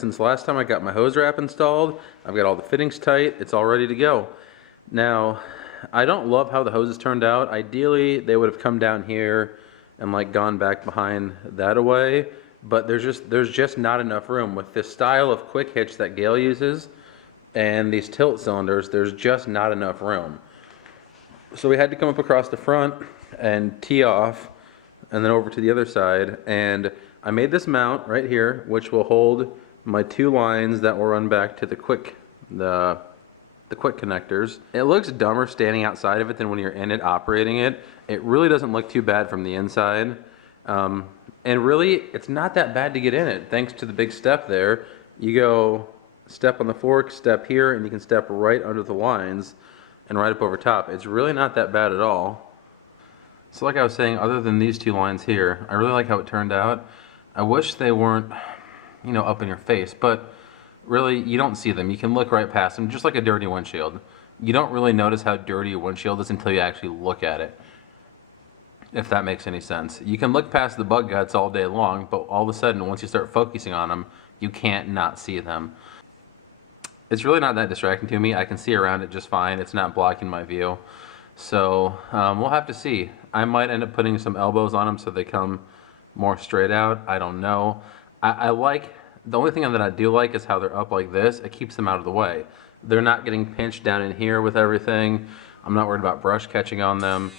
since last time I got my hose wrap installed. I've got all the fittings tight. It's all ready to go. Now, I don't love how the hoses turned out. Ideally, they would have come down here and like gone back behind that away, but there's just not enough room. With this style of quick hitch that Gale uses and these tilt cylinders, there's just not enough room. So we had to come up across the front and tee off and then over to the other side, and I made this mount right here, which will hold my 2 lines that will run back to the quick connectors. It looks dumber standing outside of it than when you're in it operating it. It really doesn't look too bad from the inside. And really, it's not that bad to get in it, thanks to the big step there. You go step on the fork, step here, and you can step right under the lines and right up over top. It's really not that bad at all. So like I was saying, other than these 2 lines here, I really like how it turned out. I wish they weren't, you know, up in your face, but really, you don't see them. You can look right past them, just like a dirty windshield. You don't really notice how dirty a windshield is until you actually look at it, if that makes any sense. You can look past the bug guts all day long, but all of a sudden, once you start focusing on them, you can't not see them. It's really not that distracting to me. I can see around it just fine. It's not blocking my view. So we'll have to see. I might end up putting some elbows on them so they come more straight out. I don't know. I like, the only thing that I do like is how they're up like this. It keeps them out of the way. They're not getting pinched down in here with everything. I'm not worried about brush catching on them.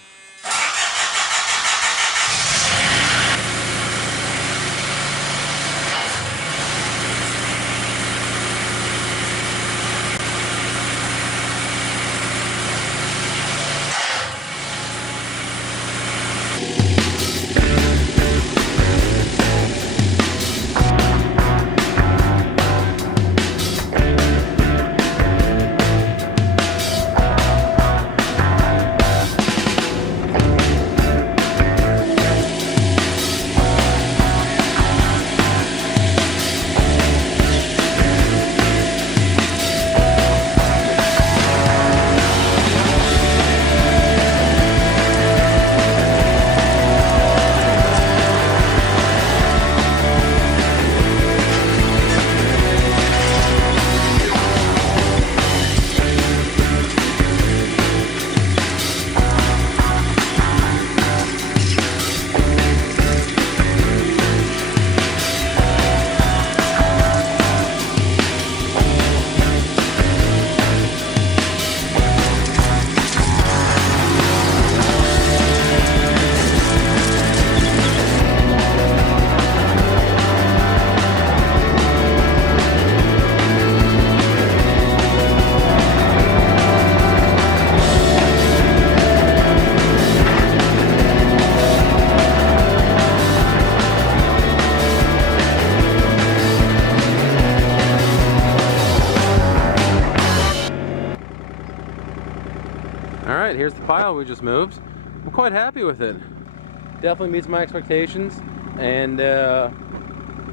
Alright, here's the pile we just moved. I'm quite happy with it. Definitely meets my expectations, and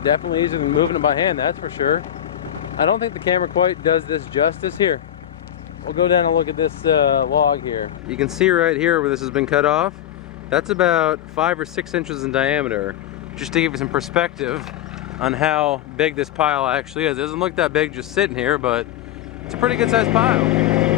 definitely easier than moving it by hand, that's for sure. I don't think the camera quite does this justice. Here, we'll go down and look at this log here. You can see right here where this has been cut off. That's about 5 or 6 inches in diameter. Just to give you some perspective on how big this pile actually is. It doesn't look that big just sitting here, but it's a pretty good sized pile.